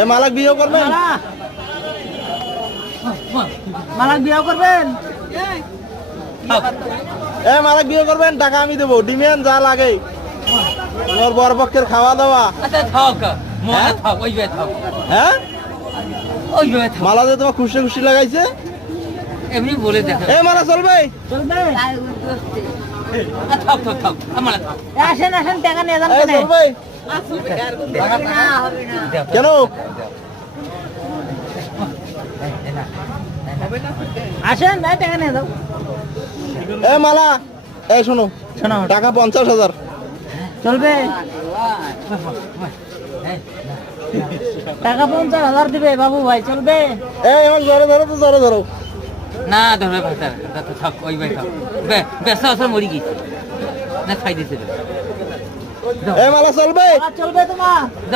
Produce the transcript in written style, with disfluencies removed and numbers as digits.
এ মালাক বিয়ে করবেন? মালাক বিয়ে করবেন? এ মালাক বিয়ে করবেন, টাকা আমি দেবো, ডিমেন যা লাগে তোমার বর পক্ষের খাওয়া দাওয়া। আচ্ছা থাক মনে থাক ওই বে থাক হ্যাঁ ওই বে থাক মালা যে তোমার খুশি খুশি লাগাইছে, এমনি বলে দেখ এ মালা চলবে? চলবে? থাক থাক থাক আমার থাক আসেন আসেন, টাকা নিয়ে যান। এ চলবে কেন? আসেন, টাকা নিয়ে যাও। এ মালা, এই শোনো, শোনো, টাকা 50,000 চলবে? টাকা 50,000 দিবে বাবু ভাই, চলবে? এই আমার জোরে ধরো তো, জোরে ধরো। না ধরে ভাতা থাক ওই বে থাক বেসা আসর মরি গেছে না খাই দিছে এ মালা চলবে? চলবে তোমার? দাও